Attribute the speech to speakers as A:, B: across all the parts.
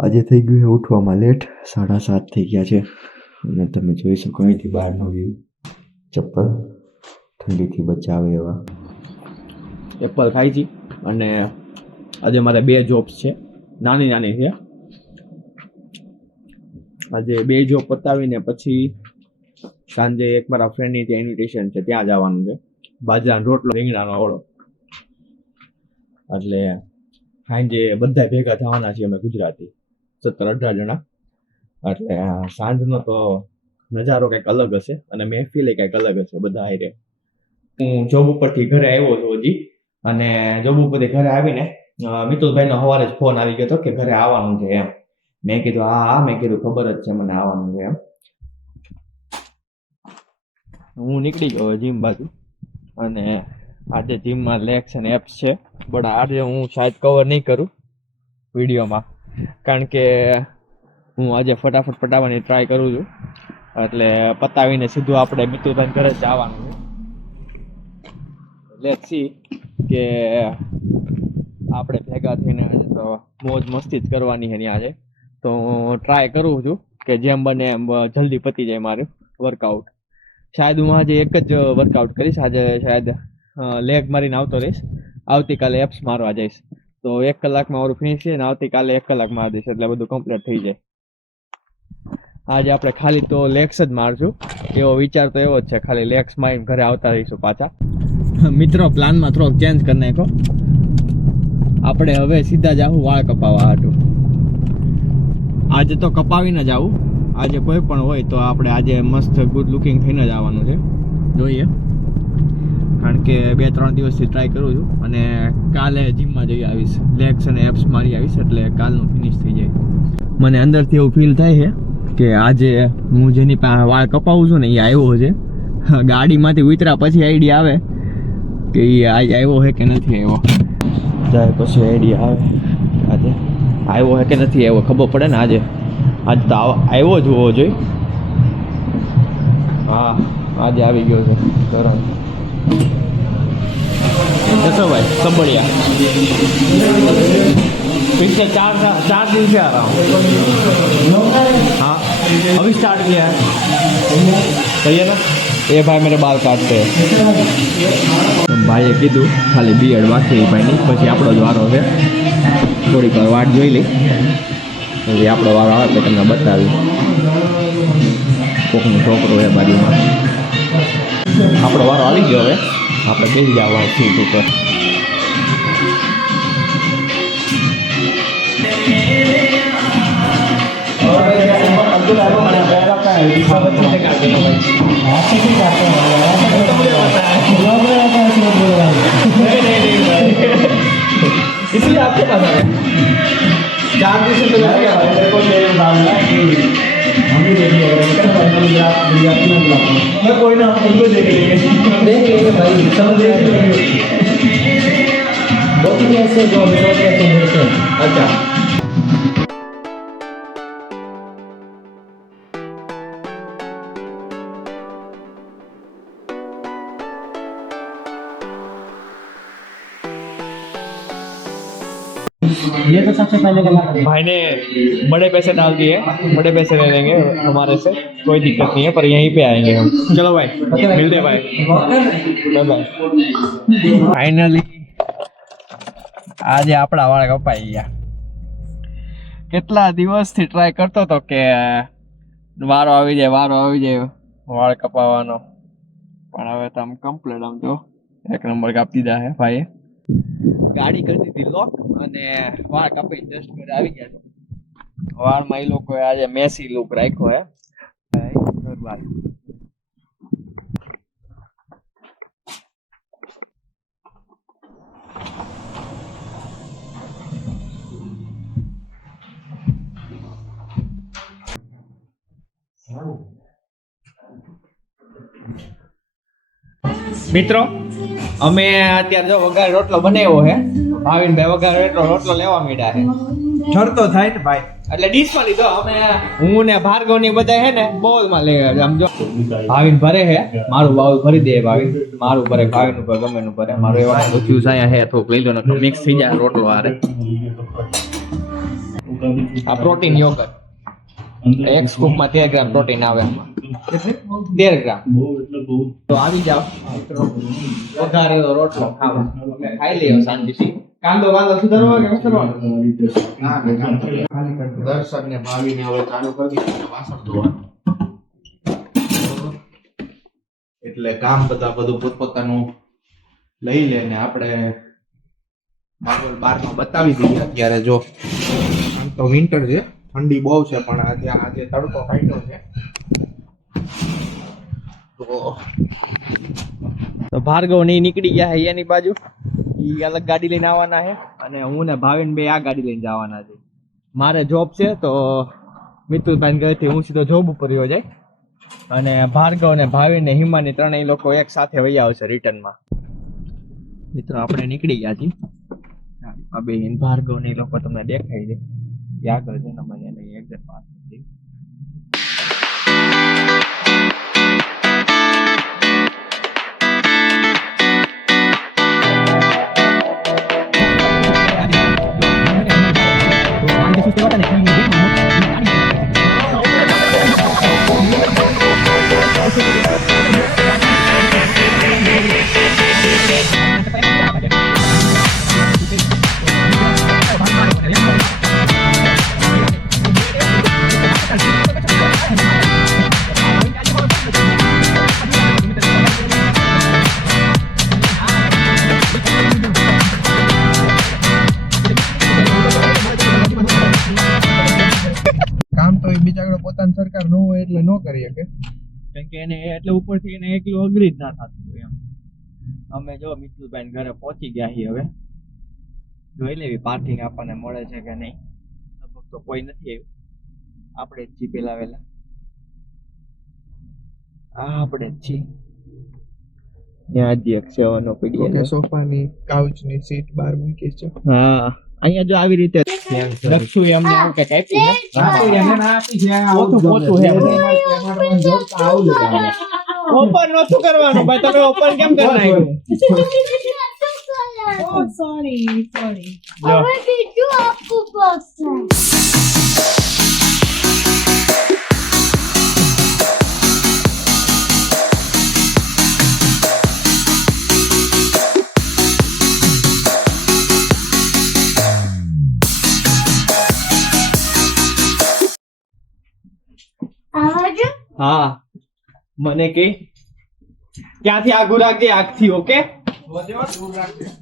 A: આજે થઈ ગયું છે ઉઠવામાં લેટ સાડા સાત થઈ ગયા છે. અને તમે જોઈ શકો અહીંથી બહારનો વ્યૂ ચપ્પલ, ઠંડીથી બચાવે એવા.
B: એપલ ખાઈ છી. અને આજે મારે બે જોબ્સ છે. નાની નાની છે. આજે બે જોબ પતાવીને પછી સાંજે એક મારા ફ્રેન્ડની ત્યાં ઇન્વિટેશન છે, ત્યાં જવાનું છે. બાજરાનો રોટલો, રીંગણાનો ઓળો. એટલે સાંજે બધા ભેગા થવાના છીએ અમે ગુજરાતી. સત્તર અઢાર જણા. એટલે સાંજનો તો નજારો કંઈક અલગ હશે અને મહેફિલે કંઈક અલગ હશે બધા હારે હું જોબ ઉપરથી ઘરે આવ્યો હતો હજી અને જોબ ઉપરથી ઘરે આવીને મિતુલભાઈનો સવારે જ ફોન આવી ગયો હતો કે ઘરે આવવાનું છે એમ. મેં કીધું, હા હા. મેં કીધું, ખબર જ છે મને આવવાનું છે એમ. હું નીકળી ગયો જીમ બાજુ અને આજે જીમમાં લેક્સ અને એપ્સ છે. બટ આજે હું શાયદ કવર નહીં કરું વિડીયોમાં કારણ કે હું આજે ફટાફટ પટાવવાની ટ્રાય કરું છું. એટલે પતાવીને સીધું આપણે મિતુલભાઈ ઘરે જ આવવાનું લેટ સી કે આપણે ભેગા થઈને મોજ મસ્તી જ કરવાની છે આજે. તો હું ટ્રાય કરું છું કે જેમ બને એમ જલ્દી પતી જાય મારું વર્કઆઉટ શાયદ હું આજે એક જ વર્કઆઉટ કરીશ. આજે શાયદ લેગ મારીને આવતો રહીશ. આવતીકાલે એપ્સ મારવા જઈશ. તો એક કલાકમાં મારું ફિનિશ છે ને આવતીકાલે એક કલાક મારી દઈશ એટલે બધું કમ્પ્લીટ થઈ જાય. આજે આપણે ખાલી તો લેક્સ જ મારશું. એવો વિચાર તો એવો જ છે, ખાલી લેક્સમાં ઘરે આવતા રહીશું પાછા. મિત્રો, પ્લાનમાં થોડોક ચેન્જ કરી નાખો આપણે હવે સીધા જાવું વાળ કપાવવા હાટું. આજે તો કપાવીને જ આવું. આજે કોઈ પણ હોય તો આપણે આજે મસ્ત ગુડ લુકિંગ થઈને જ આવવાનું છે. જોઈએ. કારણ કે બે ત્રણ દિવસથી ટ્રાય કરું છું અને કાલે જીમમાં જઈ આવીશ. લેગ્સ અને એપ્સ મારી આવીશ એટલે કાલનું ફિનિશ થઈ જાય. મને અંદરથી એવું ફીલ થાય છે કે આજે હું જેની પાસે વાળ કપાવું છું ને એ આવ્યો છે. ગાડીમાંથી ઉતરા પછી આઈડિયા આવે કે એ આજ આવ્યો છે કે નથી આવ્યો. જાય પછી આઈડિયા આવે. આજે આવ્યો છે કે નથી આવ્યો ખબર પડે ને આજે. આજે તો આવ- આવ્યો જ હોવો જોઈએ. હા, આજે આવી ગયો છે તરત જસોભાઈ સંભળિયા पिछले चार सा- चार दिन से आ रहा हूँ हाँ अभी स्टार्ट किया है सही है ना ये भाई मेरे बाल काटते हैं ભાઈએ કીધું ખાલી બીએડ બાકી ભાઈની પછી આપણો જ વારો છે થોડીક વાર વાટ જોઈ લઈ પછી આપણો વારો આવે એટલે તમને બતાવી કોકનો છોકરો છે બાજુમાં આપણો વારો આવી ગયો હવે આપણે બેસી જવાનું સીટ ઉપર इसलिए आपके पास आ गए चार दिन से तो मेरे को मेरे डालना है कि हम भी देख लिया मैं कोई ना उनको देख लेंगे देख लेंगे भाई सब देख लेंगे बहुत ही ऐसे जो विरोध करते हैं अच्छा
C: ये तो सबसे पहले गला
B: भाई ने बड़े पैसे डाल दिए बड़े पैसे ले लेंगे हमारे से कोई दिक्कत नहीं है पर यहीं पे आएंगे हम चलो भाई मिलते हैं भाई બાય બાય ફાઇનલી આજે આપણા વાળ કપાઈ ગયા કેટલા દિવસથી ટ્રાય કરતો હતો કે વારો આવી જાય વારો આવી જાય વાળ કપાવવાનો પણ હવે તો આમ કમ્પ્લીટ આમ જો એક નંબર કાપી દીધા હે ભાઈએ ગાડી કરી દીધી લોક અને વાળ કપાઈ જસ્ટ ઘરે આવી ગયા વાળમાં એ લોકો આજે મેસી લુક રાખ્યો હે. મિત્રો અમે અત્યારે જો વઘાર રોટલો બનાવ્યો છે ભાવિનભાઈ વઘાર રોટલો રોટલો લેવા મીડા છે
C: જડતો થાય ને ભાઈ.
B: એટલે ડીશમાં લીધો અમે હું ને ભાર્ગવની બધા હે ને બોલમાં લઈ ગયા આમ જો ભાવિન ભરે હે મારું ભાવ ભરી દે ભાવિન. મારું ભરે ભાવિન ઉપર ગમે નું ભરે. મારું એવા દુખ્યું સાયા હે થોડુંક લઈ લો ને મિક્સ થઈ જાય રોટલો આરે આ પ્રોટીન યોગર્ટ એક સ્કૂપમાં તેર ગ્રામ પ્રોટીન આવે તેર ગ્રામ. તો આવી જાવ વઘારેલો રોટલો ખાવા ખાઈ લઈએ શાંતિથી. કાંદો કાંદો સુધારવો કે
D: ને ભાવીને હવે ચાલુ કરી દીધું વાસણ ધોવાનું. એટલે કામ બધા બધું પોતપોતાનું લઈ લે ને આપણે માહોલ બારમાં બતાવી દઈએ. અત્યારે જો તો વિન્ટર છે. ઠંડી બહુ છે પણ આજે આજે તડકો કાઢ્યો છે. તો
B: તો ભાર્ગવ ને નીકળી ગયા છે એની બાજુ. ઈ અલગ ગાડી લઈને આવવાના છે અને હું ને ભાવિન બે આ ગાડી લઈને જવાના છે. મારે જોબ છે તો મિતુલભાઈ ઘરેથી હું સીધો જોબ ઉપર રહ્યો જાય. અને ભાર્ગવ ને ભાવિન ને હિમાની ત્રણેય લોકો એક સાથે વહી આવશે રિટર્નમાં મિત્રો આપણે નીકળી ગયા છીએ. આ બે ભાર્ગવ ને લોકો તમને દેખાય છે. એ આગળ છે ને અમે એને એક્ઝેક્ટ પાસ
D: શકે
B: કેમ કે એને એટલે ઉપરથી એને એકલું અઘરી જ ના થતું હોય એમ. અમે જો મિતુલભાઈ ઘરે પહોંચી ગયા છીએ હવે. જોઈ લેવી પાર્કિંગ આપણને મળે છે કે નહીં. લગભગ તો કોઈ નથી આવ્યું. આપણે જ છીએ પેલા વેલા હા આપણે જ છીએ. ત્યાં અધ્યક્ષ સેવાનો પીડી
D: સોફાની કાઉચની સીટ બહાર મૂકી છે.
B: હા. અહીંયા જો આવી રીતે લક્ષુ એમને આવું કંઈક આપ્યું ને પોતું પોતું હે ઓપન નહોતું કરવાનું ભાઈ તમે ઓપન કેમ કરી નાખ્યું
E: Oh, sorry,
B: હા. મને કે ક્યાંથી આગું રાખજે આગથી ઓકે?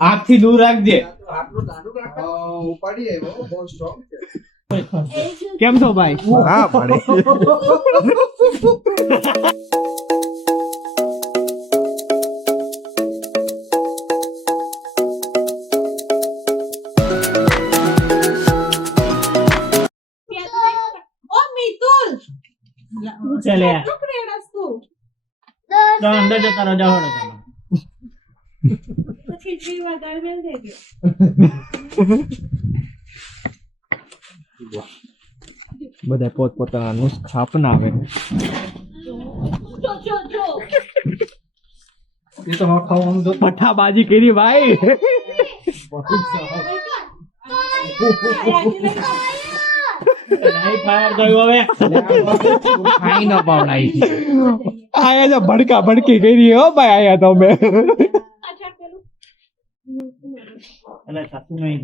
B: આગથી દૂર રાખજે.
D: ઉપાડી આવ્યો બહુ સ્ટ્રોંગ છે.
B: કેમ છો ભાઈ?
D: હા પાડી
E: ઓ મિતુલ.
C: ચાલે
E: તું
C: અંદર જતા રહો જાઓ
B: બધા પોત પોતાના
C: એ તો ખાવાનું તો
B: પઠાબાજી કરી ભાઈ આયા જો ભડકા ભડકી કરી હો ભાઈ આયા તમે
C: સાસુ નહીં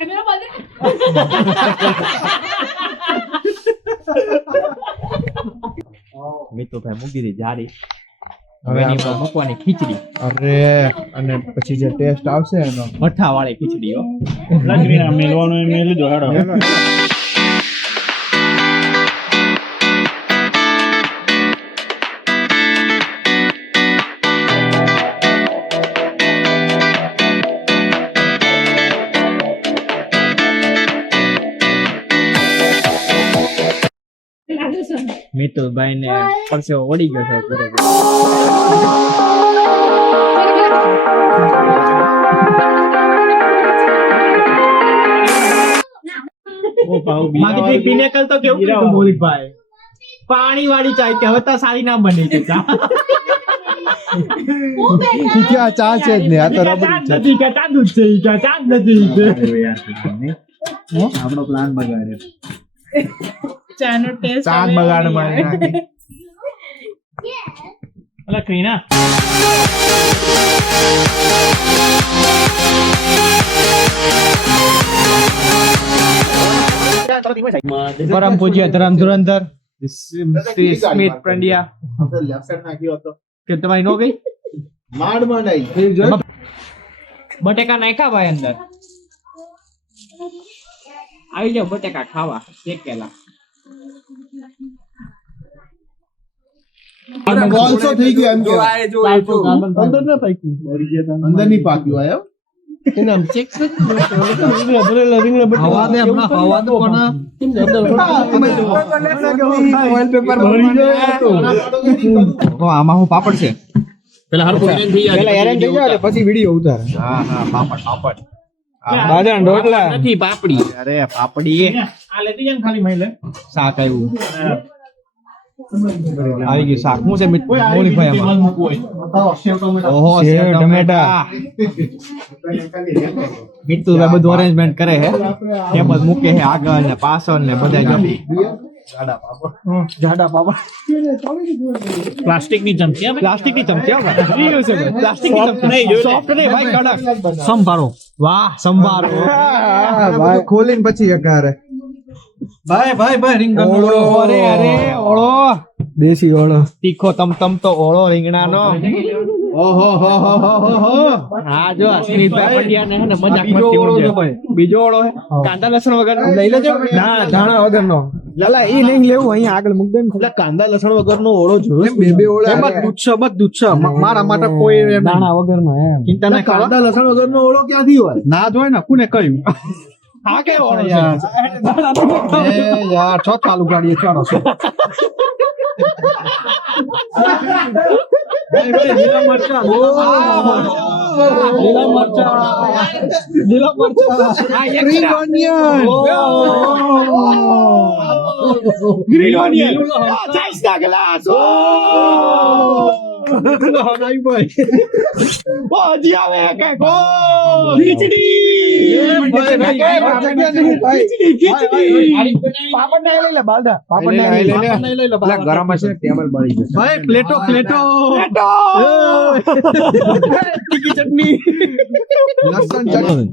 E: મેં ભાઈ તું
B: ભાઈ મૂકી દી જારી હવે એની ઉપર મૂકવાની ખીચડી.
D: અરે અને પછી જે ટેસ્ટ આવશે એનો.
B: મઠા વાળી ખીચડી હો.
C: લગ્ન મેલવાનો એ મેલી દો હેડો.
B: મિતુલભાઈ ને પરસેવો ઓડી ગયો છે તે પિનેકલ તો કેવું કીધું મોહિતભાઈ? પાણી વાળી ચાય કે હવે તો સારી ના બની છે ચા.
A: ચા છે જ નહીં આ તો રબડી
C: નથી કે ચાંદ જ છે. ઈ કે ચાંદ નથી આપણો પ્લાન બગાડ્યો.
F: ચાનો ટેસ્ટ
D: ચાંદ બગાડ મળે
C: અલા ક્રીના.
B: પરમ પૂજ્ય ધરમ ધુરંધર. શ્રી સ્મિત પંડ્યા. કે તમારી નો ગઈ? બટેકા નાખ્યા ભાઈ અંદર. આવી જાવ બટેકા ખાવા. શેકેલા
A: કોલસો થઈ ગયો એમ કે.
C: અંદર ના પાક્યું.
A: અંદરની પાક્યું આયો
B: હવા દે હમણાં હવા દો પણ. તો. આમાં હું પાપડ છે?
C: પેલા હરખું
B: થઈ જાય પછી વીડિયો ઉતારે.
D: હા હા પાપડ પાપડ.
B: રોટલા
C: નથી પાપડી.
B: અરે પાપડી
C: આ લેતી ખાલી મહિલે?
B: શાક આવ્યું આવી ગયું શાક. હું છે મોલી ભાઈ ઓહો સેવ ટમેટા. મિત્તુભાઈ બધું અરેન્જમેન્ટ કરે હે. ટેબલ મૂકે હે આગળ ને પાછળ ને બધા.
C: પ્લાસ્ટિકની ચમચી
B: પ્લાસ્ટિકની ચમચી ભાઈ. પ્લાસ્ટિક સોફ્ટ નહીં ભાઈ કડક. સંભારો. વાહ સંભારો.
A: ખોલીને પછી એકારે
B: ભાઈ ભાઈ ભાઈ રીંગણ ઓળો. અરે અરે ઓળો. દેશી ઓળો. તીખો તમ તમ તો ઓળો રીંગણાનો.
A: ઓહો હો હો હો હો હો.
B: હા જો અશ્વિનભાઈ પંડ્યા ને હે ને મજાક બીજો ઓળો છે ભાઈ. બીજો ઓળો હે. કાંદા લસણ વગર લઈ લેજો. ના ધાણા વગર નો લાલા એ નહીં લેવું અહીંયા આગળ મૂક દે ને કાંદા લસણ વગર નો ઓળો જોયો
A: બે બે ઓળા
B: દૂધ છે બસ દૂધ છે મારા માટે કોઈ ધાણા વગર નો એમ. ચિંતા ના કાંદા લસણ વગર નો ઓળો ક્યાંથી હોય? ના જ હોય ને કોને કહ્યું કે ઓળો છે? એ યાર છો ચાલુ ગાડીએ ચાલો છો લીલા મરચા લીલા મરચા. લીલા મરચા. ગ્રીન ઓનિયન ગ્રીન ઓનિયન ચાઈસ ના ગ્લાસ. ઓ હનાઈ ભાઈ. હજી આવે કે ગો ખીચડી. ખીચડી ખીચડી પાપડ નહીં લઈ લે બાલડા પાપડ નહીં લઈ લે પાપડ નહીં લઈ લે
A: ગરમ હશે ટેબલ બળી જશે
B: ભાઈ પ્લેટો પ્લેટો તીખી ચટણી
A: લસણ ચટણી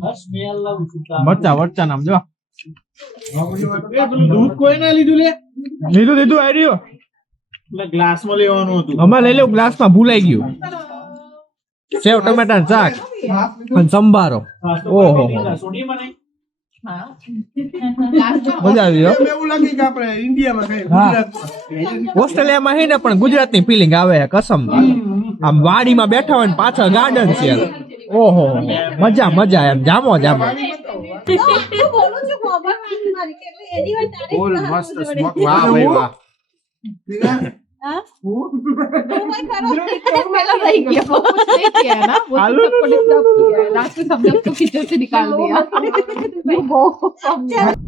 B: મરચા વરચા નામ જો
C: દૂધ કોઈ ના લીધું લે
B: લીધું લીધું આવી રહ્યો
C: એટલે ગ્લાસમાં લેવાનું હતું
B: અમારે લઈ લેવું ગ્લાસમાં ભૂલાઈ ગયું સેવ ટમેટા શાક અને સંભારો. ઓહો. મજા આવી હો.
A: એવું લાગે કે આપણે ઇન્ડિયામાં કઈ
B: હા. ઓસ્ટ્રેલિયામાં હે ને પણ ગુજરાતની ફિલિંગ આવે કસમ. આમ વાડીમાં બેઠા હોય ને પાછળ ગાર્ડન છે. ઓહો. મજા મજા એમ. જામો જામો.
E: હું બોલું છું મોબાઈલમાંથી મારી કે એટલે એની વાત તારે
A: બોલ મસ્ત વાહ વાહ.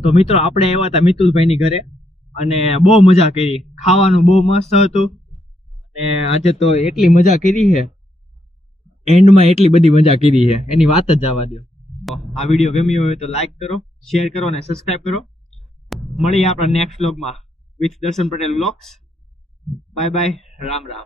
B: તો મિત્રો આપણે એવા હતા મિતુલભાઈ ની ઘરે અને બહુ મજા કરી. ખાવાનું બહુ મસ્ત હતું. અને આજે તો એટલી મજા કરી છે. એન્ડમાં એટલી બધી મજા કરી છે. એની વાત જ જવા દો આ વીડિયો ગમ્યો હોય તો લાઈક કરો શેર કરો અને સબસ્ક્રાઈબ કરો. મળીએ આપણા નેક્સ્ટ વ્લોગમાં with Darshan Patel vlogs Bye bye. Ram Ram.